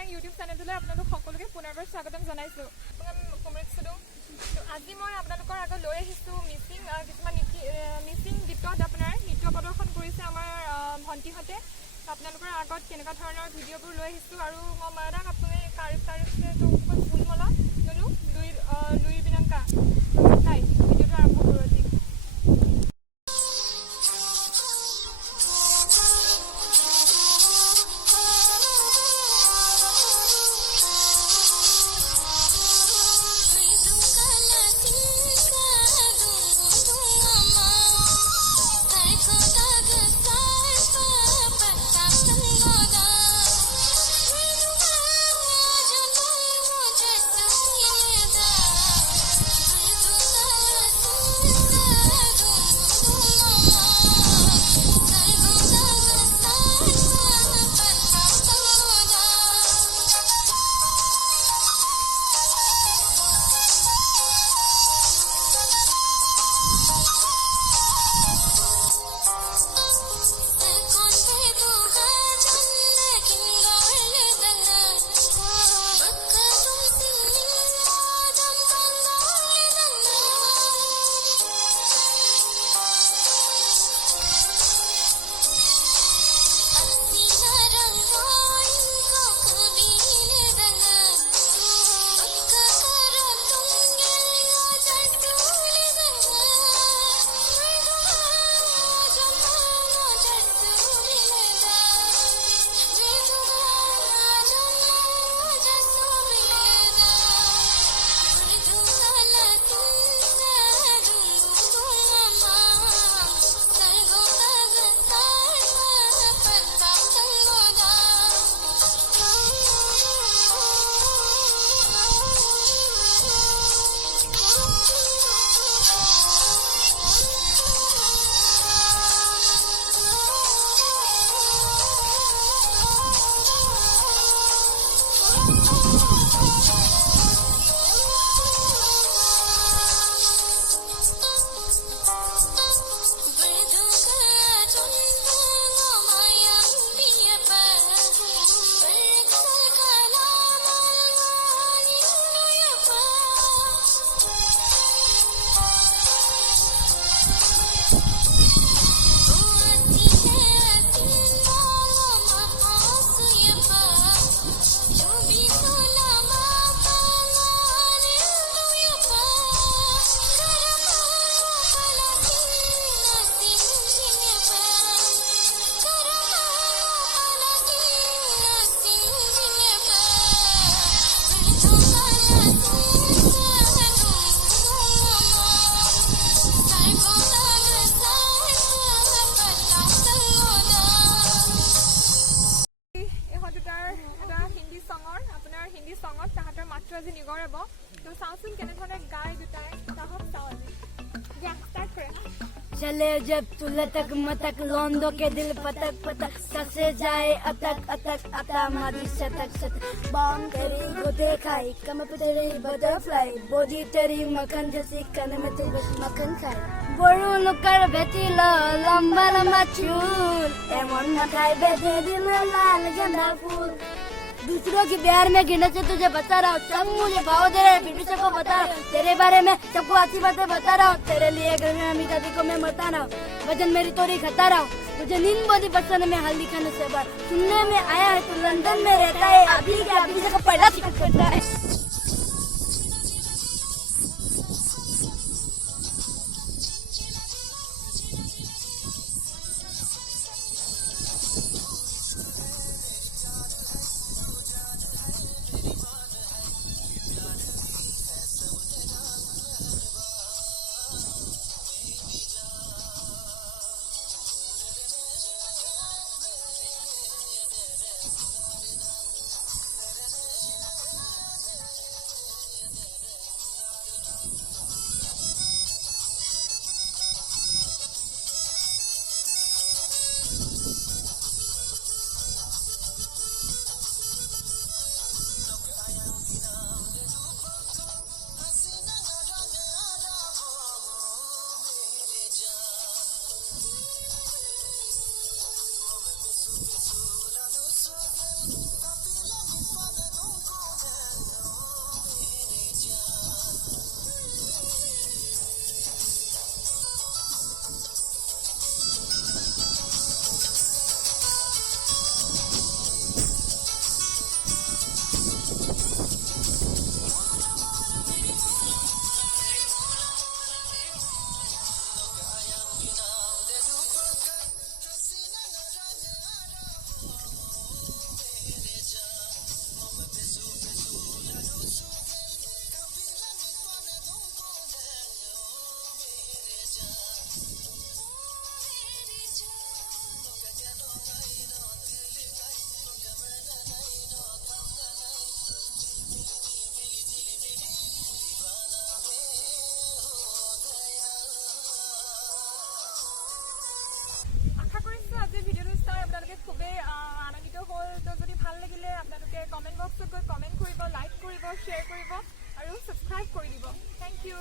My YouTube চেনেলটোলৈ আপোনালোক সকলোকে পুনৰবাৰ স্বাগতম জনাইছোঁ। কুমৰিত চুদুং। আজি মই আপোনালোকৰ আগত লৈ আহিছোঁ মিচিং কিছুমান মিচিং গীতত আপোনাৰ নৃত্য প্ৰদৰ্শন কৰিছে আমাৰ ভণ্টিহঁতে। আপোনালোকৰ আগত কেনেকুৱা ধৰণৰ ভিডিঅ'বোৰ লৈ আহিছোঁ আৰু মই মাৰাক আপুনি ফুল মলা ললোঁ লুই বিনাংকা তাই ভিডিঅ'টো আৰম্ভ কৰোঁ আজি। হিন্দী চঙত তাহাঁতৰ মাতটো আজি নিগৰাব তো চাওঁচোন কেনেধৰণে গাই দুটাই তাহক চাওঁ আজি দিয়া ষ্টাৰ্ট কৰে। चले जब तू लटक मटक लौंडों के दिल पटक पटक ससे जाए अटक अटक अटा मारी शतक शतक बॉम तेरी गोते खाई कम पे तेरी बटरफ्लाई बॉडी तेरी मक्खन जैसी कन में तू बस मक्खन खाए बड़ू नुकर बेटी लो लंबा लंबा चूल एमन मठाई बेटे दिल लाल गेंदा फूल दूसरों की प्यार में गिरने से तुझे बता रहा हूँ सब मुझे भाव दे रहे फिर सबको बता रहा हूँ तेरे बारे में सबको अच्छी बातें बता रहा हूँ तेरे लिए घर में अम्मी दादी को मैं मता रहा हूँ वजन मेरी तोरी खता रहा हूँ मुझे नींद बहुत ही पसंद है मैं हल्दी खाने से बार सुनने में आया है तू लंदन में रहता है अभी के अभी से पढ़ा सीख करता है। খুবেই আনন্দিত হ'ল তো যদি ভাল লাগিলে আপোনালোকে কমেণ্ট বক্সত গৈ কমেণ্ট কৰিব লাইক কৰিব শ্বেয়াৰ কৰিব আৰু ছাবস্ক্ৰাইব কৰি দিব থেংক ইউ